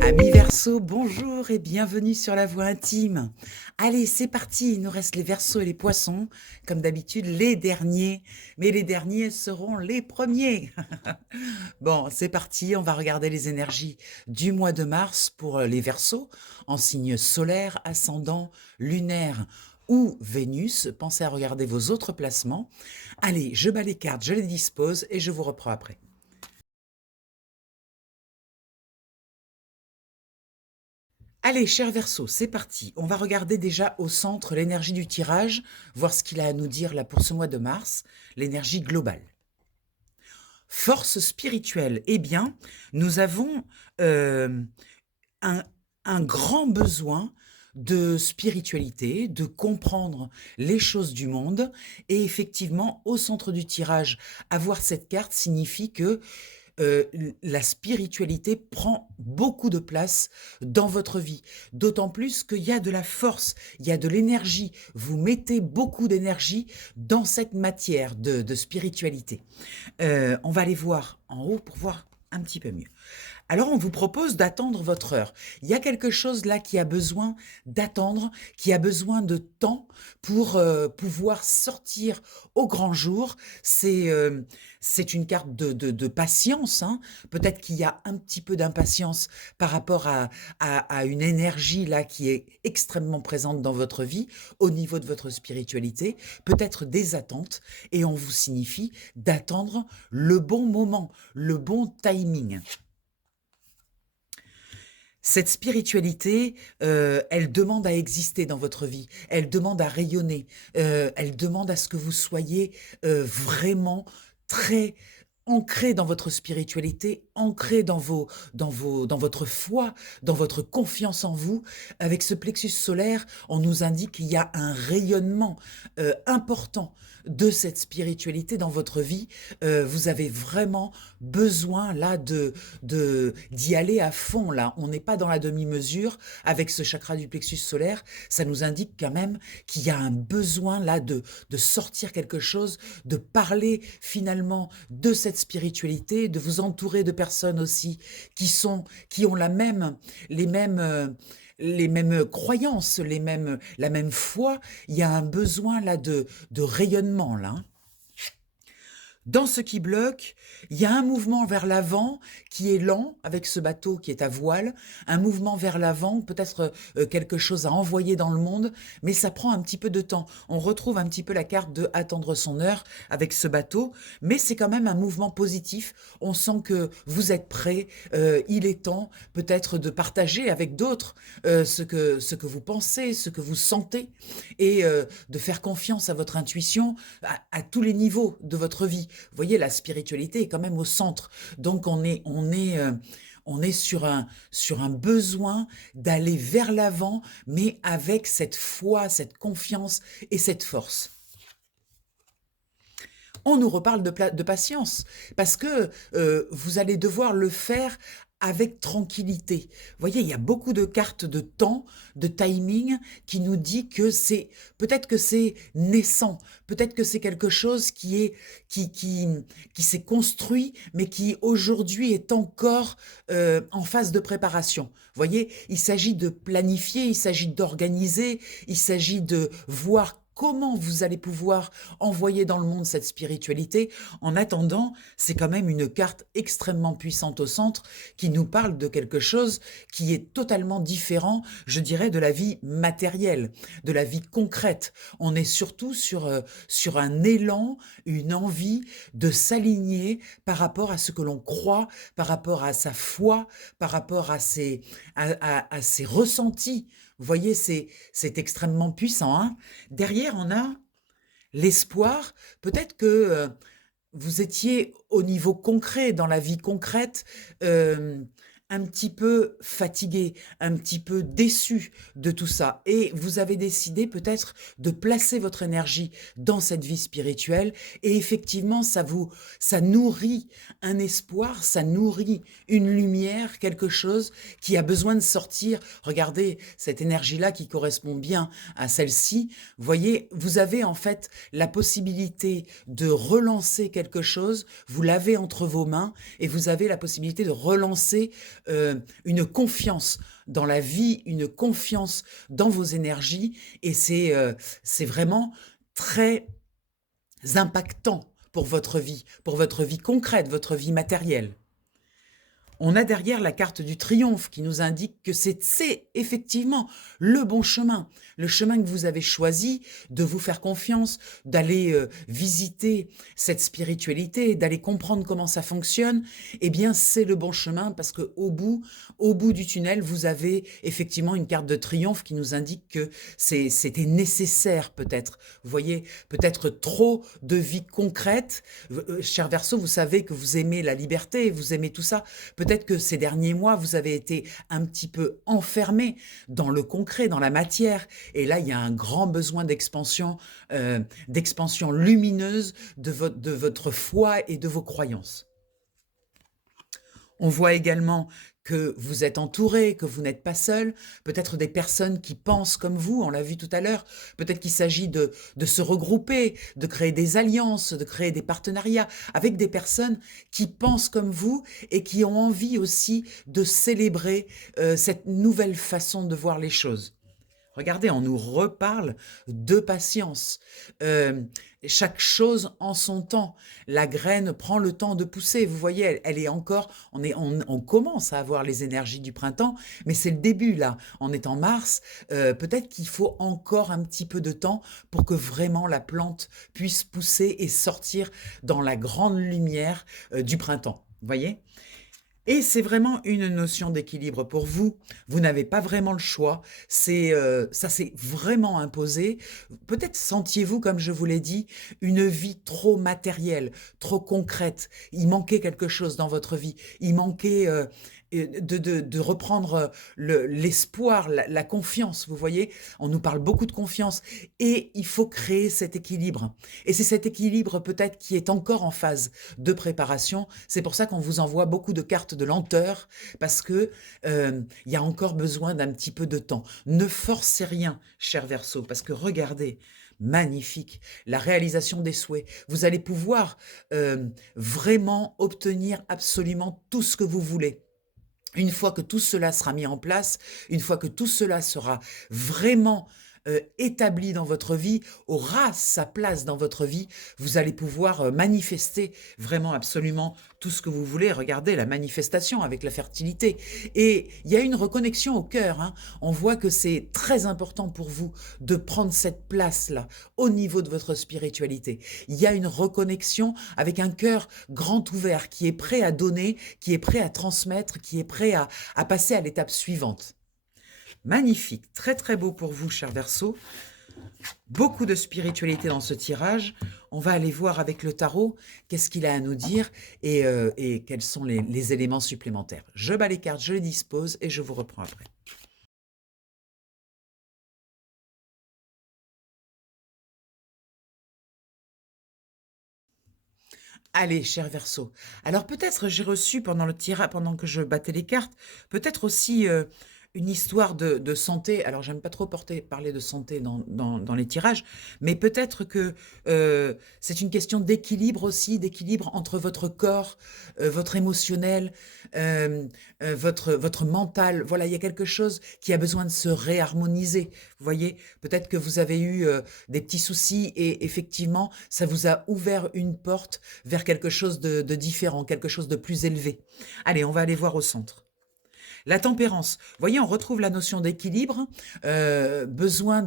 Amis Verseau, bonjour et bienvenue sur la Voix intime. Allez, c'est parti, il nous reste les Verseaux et les Poissons, comme d'habitude les derniers, mais les derniers seront les premiers. Bon, c'est parti, on va regarder les énergies du mois de mars pour les Verseaux, en signe solaire, ascendant, lunaire ou Vénus. Pensez à regarder vos autres placements. Allez, je bats les cartes, je les dispose et je vous reprends après. Allez, cher Verseau, c'est parti. On va regarder déjà au centre l'énergie du tirage, voir ce qu'il a à nous dire là pour ce mois de mars, l'énergie globale. Force spirituelle, eh bien, nous avons un, un grand besoin de spiritualité, de comprendre les choses du monde. Et effectivement, au centre du tirage, avoir cette carte signifie que la spiritualité prend beaucoup de place dans votre vie. D'autant plus qu'il y a de la force, il y a de l'énergie. Vous mettez beaucoup d'énergie dans cette matière de spiritualité. On va aller voir en haut pour voir un petit peu mieux. Alors on vous propose d'attendre votre heure. Il y a quelque chose là qui a besoin d'attendre, qui a besoin de temps pour pouvoir sortir au grand jour. C'est une carte de patience, hein. Peut-être qu'il y a un petit peu d'impatience par rapport à une énergie là qui est extrêmement présente dans votre vie, au niveau de votre spiritualité, peut-être des attentes, et on vous signifie d'attendre le bon moment, le bon timing. Cette spiritualité, elle demande à exister dans votre vie, elle demande à rayonner, elle demande à ce que vous soyez vraiment très ancré dans votre spiritualité, ancré dans votre foi, dans votre confiance en vous. Avec ce plexus solaire, on nous indique qu'il y a un rayonnement important de cette spiritualité dans votre vie. Vous avez vraiment besoin là d'y aller à fond. Là, on n'est pas dans la demi-mesure avec ce chakra du plexus solaire. Ça nous indique quand même qu'il y a un besoin là de sortir quelque chose, de parler finalement de cette spiritualité, de vous entourer de personnes aussi qui ont les mêmes croyances, la même foi. Il y a un besoin là de rayonnement là, hein. Dans ce qui bloque, il y a un mouvement vers l'avant qui est lent avec ce bateau qui est à voile, un mouvement vers l'avant, peut-être quelque chose à envoyer dans le monde, mais ça prend un petit peu de temps. On retrouve un petit peu la carte de attendre son heure avec ce bateau, mais c'est quand même un mouvement positif. On sent que vous êtes prêt, il est temps peut-être de partager avec d'autres ce que vous pensez, ce que vous sentez, et de faire confiance à votre intuition à tous les niveaux de votre vie. Vous voyez, la spiritualité est quand même au centre. Donc on est sur un besoin d'aller vers l'avant, mais avec cette foi, cette confiance et cette force. On nous reparle de patience, parce que vous allez devoir le faire avec tranquillité. Vous voyez, il y a beaucoup de cartes de temps, de timing, qui nous dit que peut-être que c'est naissant, peut-être que c'est quelque chose qui s'est construit, mais qui aujourd'hui est encore en phase de préparation. Vous voyez, il s'agit de planifier, il s'agit d'organiser, il s'agit de voir comment vous allez pouvoir envoyer dans le monde cette spiritualité. En attendant, c'est quand même une carte extrêmement puissante au centre qui nous parle de quelque chose qui est totalement différent, je dirais, de la vie matérielle, de la vie concrète. On est surtout sur un élan, une envie de s'aligner par rapport à ce que l'on croit, par rapport à sa foi, par rapport à à ses ressentis. Vous voyez, c'est extrêmement puissant, hein. Derrière, on a l'espoir. Peut-être que vous étiez au niveau concret, dans la vie concrète, un petit peu fatigué, un petit peu déçu de tout ça et vous avez décidé peut-être de placer votre énergie dans cette vie spirituelle et effectivement ça nourrit un espoir, ça nourrit une lumière, quelque chose qui a besoin de sortir. Regardez cette énergie-là qui correspond bien à celle-ci. Vous voyez, vous avez en fait la possibilité de relancer quelque chose, vous l'avez entre vos mains et vous avez la possibilité de relancer une confiance dans la vie, une confiance dans vos énergies et c'est vraiment très impactant pour votre vie concrète, votre vie matérielle. On a derrière la carte du triomphe qui nous indique que c'est effectivement le bon chemin, le chemin que vous avez choisi de vous faire confiance, d'aller visiter cette spiritualité, d'aller comprendre comment ça fonctionne. Eh bien, c'est le bon chemin parce que au bout du tunnel, vous avez effectivement une carte de triomphe qui nous indique que c'était nécessaire peut-être. Vous voyez, peut-être trop de vie concrète. Cher Verseau, vous savez que vous aimez la liberté, vous aimez tout ça. Peut-être que ces derniers mois, vous avez été un petit peu enfermé dans le concret, dans la matière. Et là, il y a un grand besoin d'expansion lumineuse de votre foi et de vos croyances. On voit également que vous êtes entouré, que vous n'êtes pas seul, peut-être des personnes qui pensent comme vous, on l'a vu tout à l'heure, peut-être qu'il s'agit de se regrouper, de créer des alliances, de créer des partenariats avec des personnes qui pensent comme vous et qui ont envie aussi de célébrer cette nouvelle façon de voir les choses. Regardez, on nous reparle de patience. Chaque chose en son temps. La graine prend le temps de pousser. Vous voyez, elle est encore, on commence à avoir les énergies du printemps, mais c'est le début là. On est en mars. Peut-être qu'il faut encore un petit peu de temps pour que vraiment la plante puisse pousser et sortir dans la grande lumière du printemps. Vous voyez ? Et c'est vraiment une notion d'équilibre pour vous. Vous n'avez pas vraiment le choix. Ça s'est vraiment imposé. Peut-être sentiez-vous, comme je vous l'ai dit, une vie trop matérielle, trop concrète. Il manquait quelque chose dans votre vie. Il manquait de reprendre l'espoir, la confiance. Vous voyez, on nous parle beaucoup de confiance et il faut créer cet équilibre. Et c'est cet équilibre peut-être qui est encore en phase de préparation. C'est pour ça qu'on vous envoie beaucoup de cartes de lenteur parce que il y a encore besoin d'un petit peu de temps. Ne forcez rien, cher Verseau, parce que regardez, magnifique, la réalisation des souhaits. Vous allez pouvoir vraiment obtenir absolument tout ce que vous voulez. Une fois que tout cela sera mis en place, une fois que tout cela sera vraiment établi dans votre vie, aura sa place dans votre vie, vous allez pouvoir manifester vraiment absolument tout ce que vous voulez. Regardez la manifestation avec la fertilité. Et il y a une reconnexion au cœur. Hein. On voit que c'est très important pour vous de prendre cette place-là au niveau de votre spiritualité. Il y a une reconnexion avec un cœur grand ouvert qui est prêt à donner, qui est prêt à transmettre, qui est prêt à passer à l'étape suivante. Magnifique, très très beau pour vous, cher Verseau. Beaucoup de spiritualité dans ce tirage. On va aller voir avec le tarot qu'est-ce qu'il a à nous dire et quels sont les éléments supplémentaires. Je bats les cartes, je les dispose et je vous reprends après. Allez, cher Verseau. Alors peut-être j'ai reçu pendant le tirage, pendant que je battais les cartes, peut-être aussi une histoire de santé. Alors j'aime pas trop parler de santé dans les tirages, mais peut-être que c'est une question d'équilibre aussi, d'équilibre entre votre corps, votre émotionnel, votre mental. Voilà, il y a quelque chose qui a besoin de se réharmoniser. Vous voyez, peut-être que vous avez eu des petits soucis et effectivement, ça vous a ouvert une porte vers quelque chose de différent, quelque chose de plus élevé. Allez, on va aller voir au centre. La tempérance. Vous voyez, on retrouve la notion d'équilibre, besoin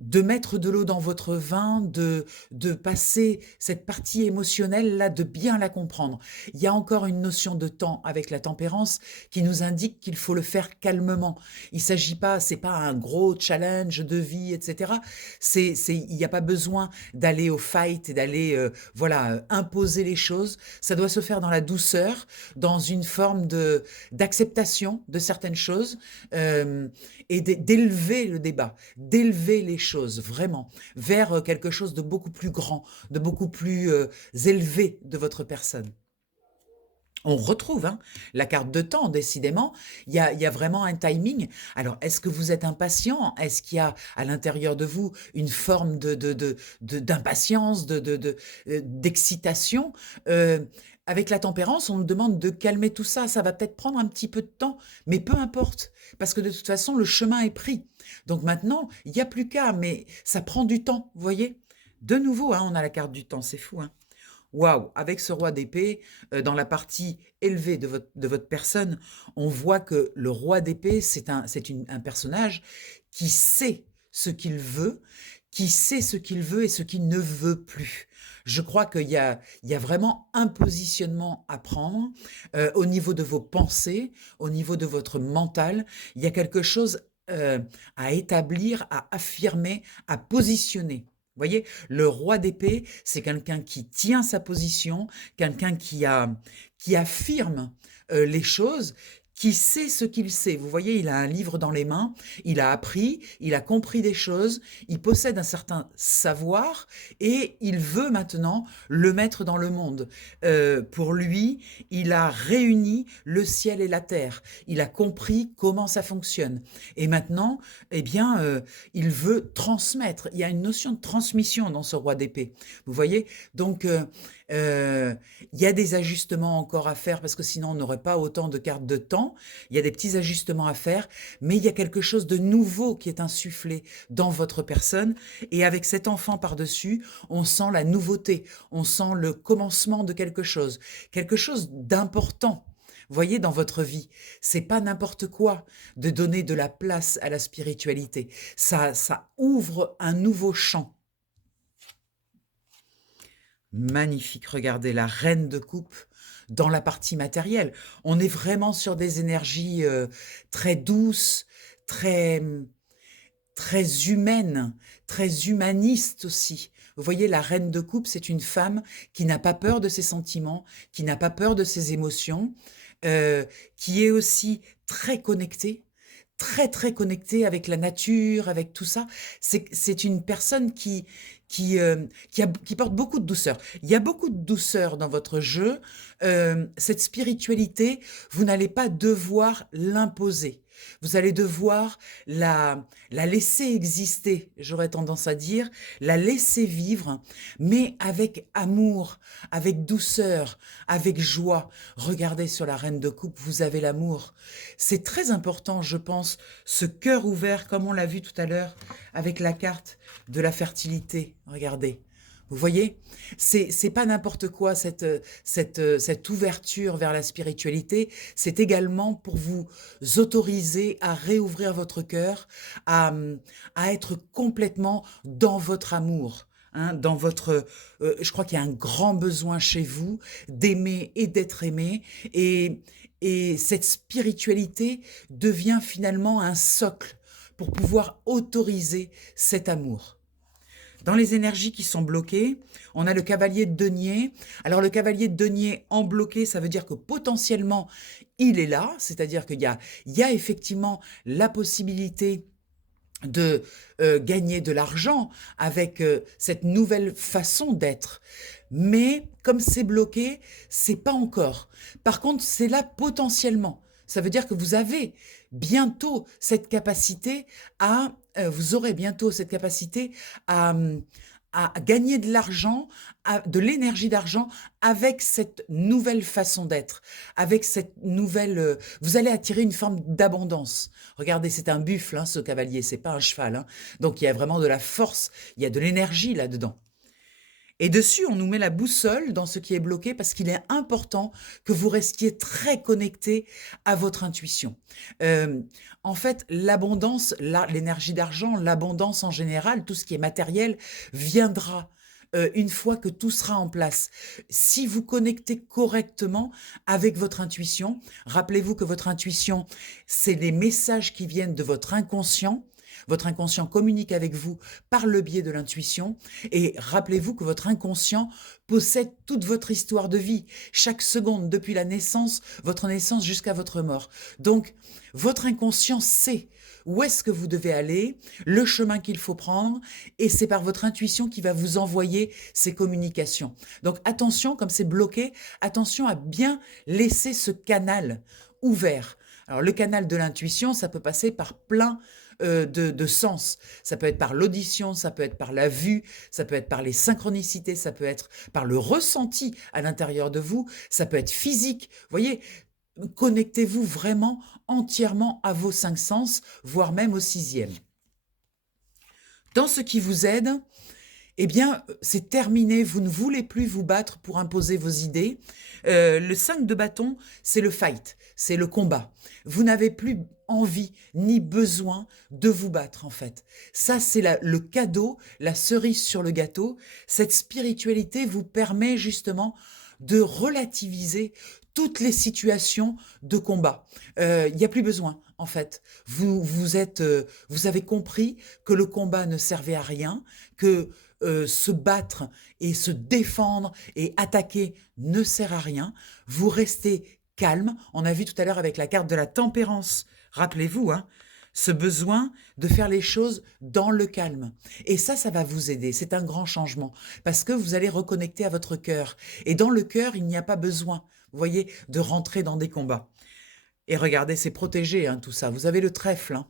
de mettre de l'eau dans votre vin, de passer cette partie émotionnelle-là, de bien la comprendre. Il y a encore une notion de temps avec la tempérance qui nous indique qu'il faut le faire calmement. Il s'agit pas, c'est pas un gros challenge de vie, etc. Il n'y a pas besoin d'aller au fight et d'aller, imposer les choses. Ça doit se faire dans la douceur, dans une forme d'acceptation de certaines choses, et d'élever le débat, d'élever les choses vraiment vers quelque chose de beaucoup plus grand, de beaucoup plus élevé de votre personne. On retrouve la carte de temps, décidément, il y a vraiment un timing. Alors, est-ce que vous êtes impatient? Est-ce qu'il y a à l'intérieur de vous une forme d'impatience, d'excitation? Avec la tempérance, on nous demande de calmer tout ça. Ça va peut-être prendre un petit peu de temps, mais peu importe, parce que de toute façon, le chemin est pris. Donc maintenant, il n'y a plus qu'à, mais ça prend du temps, vous voyez? De nouveau, on a la carte du temps, c'est fou, hein? Waouh, avec ce roi d'épée, dans la partie élevée de votre personne, on voit que le roi d'épée, c'est un personnage qui sait ce qu'il veut, qui sait ce qu'il veut et ce qu'il ne veut plus. Je crois qu'il y a vraiment un positionnement à prendre au niveau de vos pensées, au niveau de votre mental. Il y a quelque chose à établir, à affirmer, à positionner. Vous voyez, le roi d'épée, c'est quelqu'un qui tient sa position, quelqu'un qui affirme les choses, qui sait ce qu'il sait. Vous voyez, il a un livre dans les mains, il a appris, il a compris des choses, il possède un certain savoir et il veut maintenant le mettre dans le monde. Pour lui, il a réuni le ciel et la terre. Il a compris comment ça fonctionne. Et maintenant, eh bien, il veut transmettre. Il y a une notion de transmission dans ce roi d'épée. Vous voyez? Donc, il y a des ajustements encore à faire parce que sinon on n'aurait pas autant de cartes de temps. Il y a des petits ajustements à faire, mais il y a quelque chose de nouveau qui est insufflé dans votre personne. Et avec cet enfant par-dessus, on sent la nouveauté, on sent le commencement de quelque chose d'important. Vous voyez, dans votre vie, c'est pas n'importe quoi de donner de la place à la spiritualité. Ça ouvre un nouveau champ. Magnifique, regardez la reine de coupe dans la partie matérielle. On est vraiment sur des énergies très douces, très, très humaines, très humanistes aussi. Vous voyez, la reine de coupe, c'est une femme qui n'a pas peur de ses sentiments, qui n'a pas peur de ses émotions, qui est aussi très connectée, très très connectée avec la nature, avec tout ça. C'est une personne qui porte beaucoup de douceur. Il y a beaucoup de douceur dans votre jeu. Cette spiritualité, vous n'allez pas devoir l'imposer. Vous allez devoir la laisser exister, j'aurais tendance à dire, la laisser vivre, mais avec amour, avec douceur, avec joie. Regardez sur la reine de coupe, vous avez l'amour. C'est très important, je pense, ce cœur ouvert, comme on l'a vu tout à l'heure, avec la carte de la fertilité. Regardez. Vous voyez, c'est pas n'importe quoi cette ouverture vers la spiritualité, c'est également pour vous autoriser à réouvrir votre cœur, à être complètement dans votre amour. Dans votre, je crois qu'il y a un grand besoin chez vous d'aimer et d'être aimé, et cette spiritualité devient finalement un socle pour pouvoir autoriser cet amour. Dans les énergies qui sont bloquées, on a le cavalier de denier. Alors le cavalier de denier en bloqué, ça veut dire que potentiellement, il est là, c'est-à-dire qu'il y a effectivement la possibilité de gagner de l'argent avec cette nouvelle façon d'être. Mais comme c'est bloqué, c'est pas encore. Par contre, c'est là potentiellement. Ça veut dire que vous avez bientôt cette capacité vous aurez bientôt cette capacité à, à gagner de l'argent, de l'énergie d'argent avec cette nouvelle façon d'être, avec cette nouvelle... vous allez attirer une forme d'abondance. Regardez, c'est un buffle, ce cavalier, c'est pas un cheval. Donc il y a vraiment de la force, il y a de l'énergie là-dedans. Et dessus, on nous met la boussole dans ce qui est bloqué parce qu'il est important que vous restiez très connecté à votre intuition. Euh, En fait, l'abondance, l'énergie d'argent, l'abondance en général, tout ce qui est matériel, viendra une fois que tout sera en place. Si vous connectez correctement avec votre intuition, rappelez-vous que votre intuition, c'est les messages qui viennent de votre inconscient. Votre inconscient communique avec vous par le biais de l'intuition et rappelez-vous que votre inconscient possède toute votre histoire de vie, chaque seconde depuis la naissance, votre naissance jusqu'à votre mort. Donc, votre inconscient sait où est-ce que vous devez aller, le chemin qu'il faut prendre et c'est par votre intuition qui va vous envoyer ces communications. Donc, attention, comme c'est bloqué, attention à bien laisser ce canal ouvert. Alors, le canal de l'intuition, ça peut passer par plein de sens. Ça peut être par l'audition, ça peut être par la vue, ça peut être par les synchronicités, ça peut être par le ressenti à l'intérieur de vous, ça peut être physique. Vous voyez, connectez-vous vraiment entièrement à vos 5 sens, voire même au 6e. Dans ce qui vous aide, eh bien, c'est terminé, vous ne voulez plus vous battre pour imposer vos idées. Le 5 de bâton, c'est le fight, c'est le combat. Vous n'avez plus envie ni besoin de vous battre, en fait. Ça, c'est le cadeau, la cerise sur le gâteau. Cette spiritualité vous permet justement de relativiser toutes les situations de combat. Il n'y a plus besoin, en fait. Vous avez compris que le combat ne servait à rien, que se battre et se défendre et attaquer ne sert à rien. Vous restez calme. On a vu tout à l'heure avec la carte de la tempérance. Rappelez-vous, hein, ce besoin de faire les choses dans le calme. Et ça va vous aider. C'est un grand changement parce que vous allez reconnecter à votre cœur. Et dans le cœur, il n'y a pas besoin, vous voyez, de rentrer dans des combats. Et regardez, c'est protégé, hein, tout ça. Vous avez le trèfle, hein.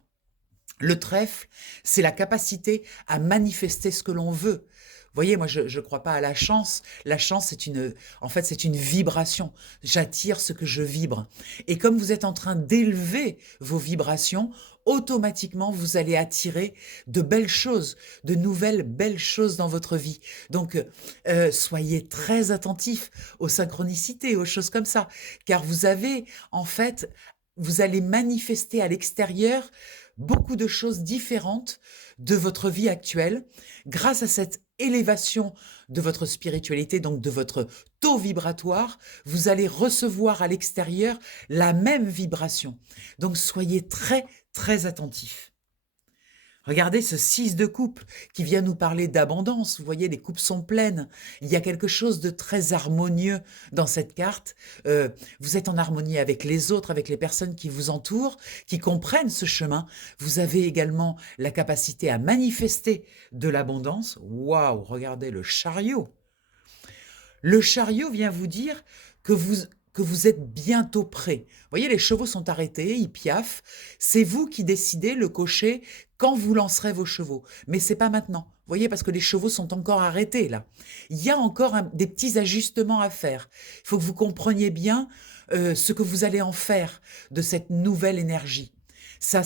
Le trèfle, c'est la capacité à manifester ce que l'on veut. Vous voyez, moi, je ne crois pas à la chance. La chance, c'est une vibration. J'attire ce que je vibre. Et comme vous êtes en train d'élever vos vibrations, automatiquement, vous allez attirer de belles choses, de nouvelles belles choses dans votre vie. Donc, soyez très attentifs aux synchronicités, aux choses comme ça. Car en fait, vous allez manifester à l'extérieur beaucoup de choses différentes de votre vie actuelle grâce à cette élévation de votre spiritualité, donc de votre taux vibratoire, vous allez recevoir à l'extérieur la même vibration. Donc soyez très, très attentifs. Regardez ce 6 de coupe qui vient nous parler d'abondance. Vous voyez, les coupes sont pleines. Il y a quelque chose de très harmonieux dans cette carte. Vous êtes en harmonie avec les autres, avec les personnes qui vous entourent, qui comprennent ce chemin. Vous avez également la capacité à manifester de l'abondance. Waouh, regardez le chariot. Le chariot vient vous dire que vous êtes bientôt prêt. Vous voyez, les chevaux sont arrêtés, ils piaffent. C'est vous qui décidez, le cocher, quand vous lancerez vos chevaux. Mais c'est pas maintenant. Vous voyez, parce que les chevaux sont encore arrêtés, là. Il y a encore des petits ajustements à faire. Il faut que vous compreniez bien ce que vous allez en faire de cette nouvelle énergie. Ça,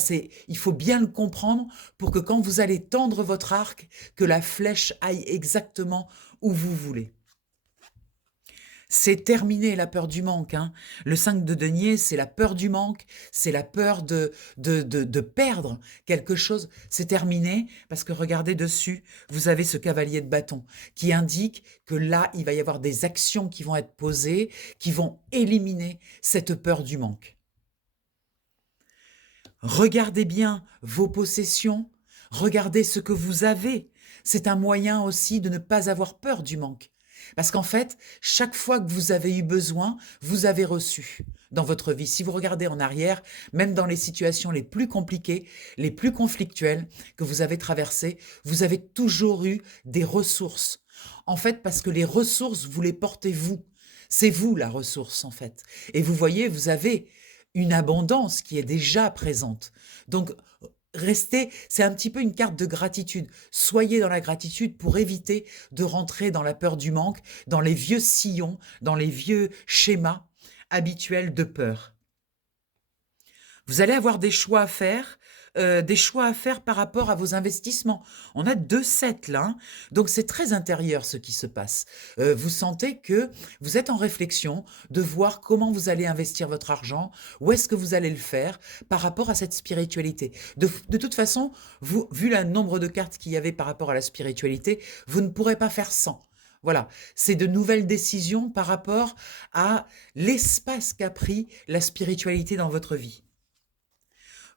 il faut bien le comprendre pour que quand vous allez tendre votre arc, que la flèche aille exactement où vous voulez. C'est terminé la peur du manque, hein. Le 5 de denier, c'est la peur du manque, c'est la peur de perdre quelque chose. C'est terminé parce que regardez dessus, vous avez ce cavalier de bâton qui indique que là, il va y avoir des actions qui vont être posées, qui vont éliminer cette peur du manque. Regardez bien vos possessions, regardez ce que vous avez. C'est un moyen aussi de ne pas avoir peur du manque. Parce qu'en fait, chaque fois que vous avez eu besoin, vous avez reçu dans votre vie. Si vous regardez en arrière, même dans les situations les plus compliquées, les plus conflictuelles que vous avez traversées, vous avez toujours eu des ressources. En fait, parce que les ressources, vous les portez vous. C'est vous la ressource, en fait. Et vous voyez, vous avez une abondance qui est déjà présente. Donc, restez, c'est un petit peu une carte de gratitude. Soyez dans la gratitude pour éviter de rentrer dans la peur du manque, dans les vieux sillons, dans les vieux schémas habituels de peur. Vous allez avoir des choix à faire des choix à faire par rapport à vos investissements. On a 2 7 là, hein. Donc c'est très intérieur ce qui se passe. Vous sentez que vous êtes en réflexion de voir comment vous allez investir votre argent, où est-ce que vous allez le faire par rapport à cette spiritualité. De toute façon, vous, vu le nombre de cartes qu'il y avait par rapport à la spiritualité, vous ne pourrez pas faire sans. Voilà, c'est de nouvelles décisions par rapport à l'espace qu'a pris la spiritualité dans votre vie.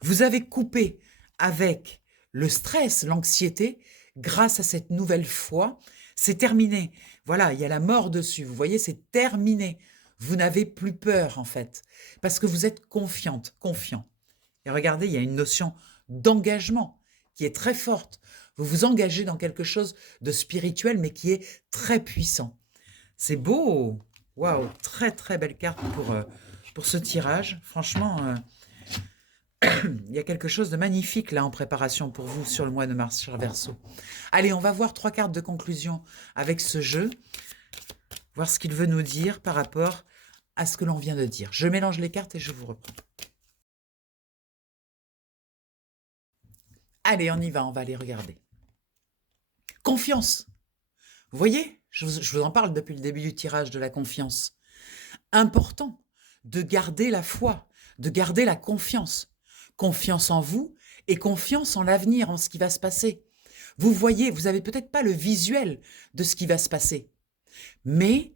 Vous avez coupé avec le stress, l'anxiété, grâce à cette nouvelle foi. C'est terminé. Voilà, il y a la mort dessus. Vous voyez, c'est terminé. Vous n'avez plus peur, en fait, parce que vous êtes confiante, confiant. Et regardez, il y a une notion d'engagement qui est très forte. Vous vous engagez dans quelque chose de spirituel, mais qui est très puissant. C'est beau. Waouh, très très belle carte pour ce tirage. Franchement, il y a quelque chose de magnifique là en préparation pour vous sur le mois de mars, cher Verseau. Allez, on va voir 3 cartes de conclusion avec ce jeu. Voir ce qu'il veut nous dire par rapport à ce que l'on vient de dire. Je mélange les cartes et je vous reprends. Allez, on y va, on va les regarder. Confiance. Vous voyez, je vous en parle depuis le début du tirage de la confiance. Important de garder la foi, de garder la confiance. Confiance en vous et confiance en l'avenir, en ce qui va se passer. Vous voyez, vous n'avez peut-être pas le visuel de ce qui va se passer. Mais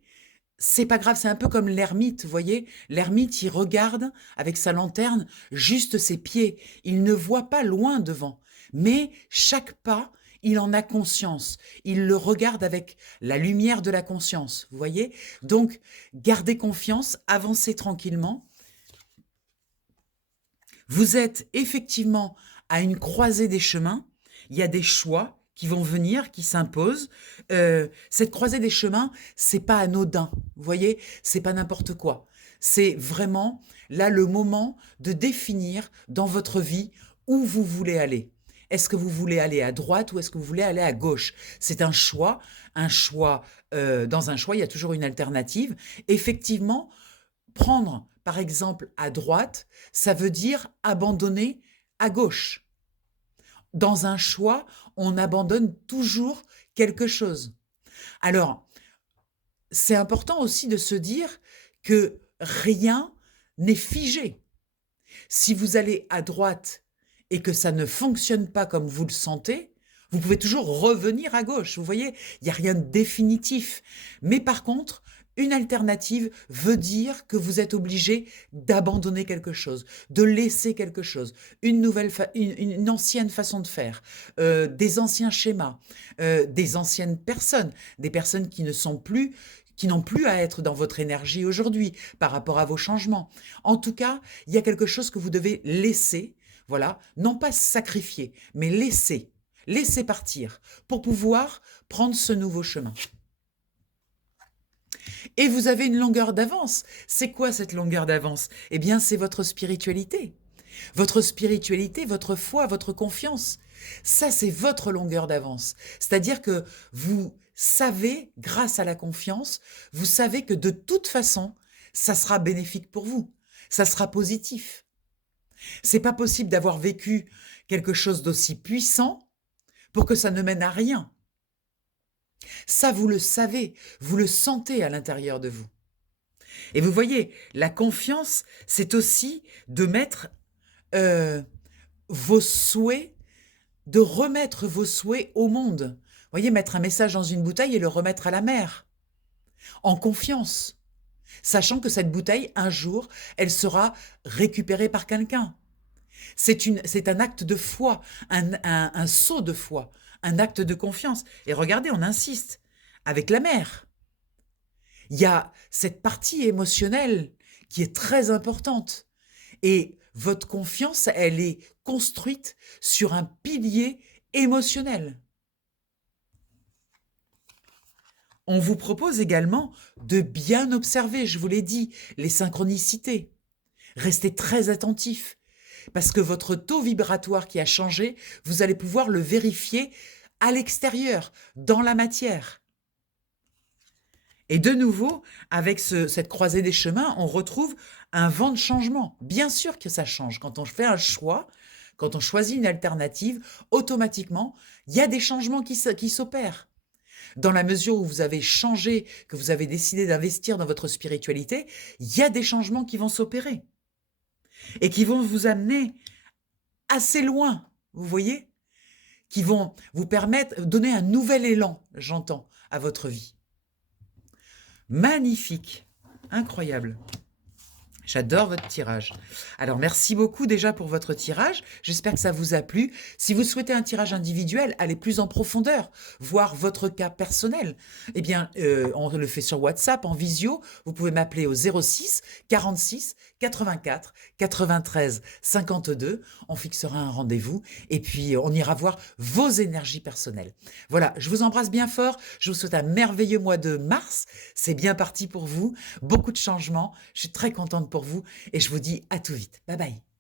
c'est pas grave, c'est un peu comme l'ermite, vous voyez. L'ermite, il regarde avec sa lanterne juste ses pieds. Il ne voit pas loin devant. Mais chaque pas, il en a conscience. Il le regarde avec la lumière de la conscience, vous voyez. Donc, gardez confiance, avancez tranquillement. Vous êtes effectivement à une croisée des chemins. Il y a des choix qui vont venir, qui s'imposent. Cette croisée des chemins, c'est pas anodin, vous voyez, c'est pas n'importe quoi. C'est vraiment là le moment de définir dans votre vie où vous voulez aller. Est-ce que vous voulez aller à droite ou est-ce que vous voulez aller à gauche? C'est un choix. Dans un choix, il y a toujours une alternative. Effectivement, prendre, par exemple, à droite, ça veut dire abandonner à gauche. Dans un choix, on abandonne toujours quelque chose. Alors, c'est important aussi de se dire que rien n'est figé. Si vous allez à droite et que ça ne fonctionne pas comme vous le sentez, vous pouvez toujours revenir à gauche. Vous voyez, il n'y a rien de définitif. Mais par contre, une alternative veut dire que vous êtes obligé d'abandonner quelque chose, de laisser quelque chose, une ancienne façon de faire, des anciens schémas, des anciennes personnes, des personnes qui n'ont plus à être dans votre énergie aujourd'hui par rapport à vos changements. En tout cas, il y a quelque chose que vous devez laisser, voilà, non pas sacrifier, mais laisser partir pour pouvoir prendre ce nouveau chemin. Et vous avez une longueur d'avance. C'est quoi cette longueur d'avance? Eh bien, c'est votre spiritualité. Votre spiritualité, votre foi, votre confiance. Ça, c'est votre longueur d'avance. C'est-à-dire que vous savez, grâce à la confiance, vous savez que de toute façon, ça sera bénéfique pour vous. Ça sera positif. C'est pas possible d'avoir vécu quelque chose d'aussi puissant pour que ça ne mène à rien. Ça, vous le savez, vous le sentez à l'intérieur de vous. Et vous voyez, la confiance, c'est aussi de mettre vos souhaits, de remettre vos souhaits au monde. Vous voyez, mettre un message dans une bouteille et le remettre à la mer, en confiance, sachant que cette bouteille, un jour, elle sera récupérée par quelqu'un. C'est un acte de foi, un saut de foi, un acte de confiance. Et regardez, on insiste, avec la mer. Il y a cette partie émotionnelle qui est très importante. Et votre confiance, elle est construite sur un pilier émotionnel. On vous propose également de bien observer, je vous l'ai dit, les synchronicités. Restez très attentifs, parce que votre taux vibratoire qui a changé, vous allez pouvoir le vérifier à l'extérieur, dans la matière. Et de nouveau, avec cette croisée des chemins, on retrouve un vent de changement. Bien sûr que ça change. Quand on fait un choix, Quand on choisit une alternative, automatiquement, il y a des changements qui s'opèrent. Dans la mesure où vous avez changé, que vous avez décidé d'investir dans votre spiritualité, il y a des changements qui vont s'opérer et qui vont vous amener assez loin, vous voyez, qui vont vous permettre, donner un nouvel élan, j'entends, à votre vie. Magnifique, incroyable. J'adore votre tirage. Alors, merci beaucoup déjà pour votre tirage. J'espère que ça vous a plu. Si vous souhaitez un tirage individuel, allez plus en profondeur, voir votre cas personnel. Eh bien, on le fait sur WhatsApp, en visio. Vous pouvez m'appeler au 06 46 84 93 52. On fixera un rendez-vous et puis on ira voir vos énergies personnelles. Voilà, je vous embrasse bien fort. Je vous souhaite un merveilleux mois de mars. C'est bien parti pour vous. Beaucoup de changements. Je suis très contente pour vous et je vous dis à tout vite. Bye bye.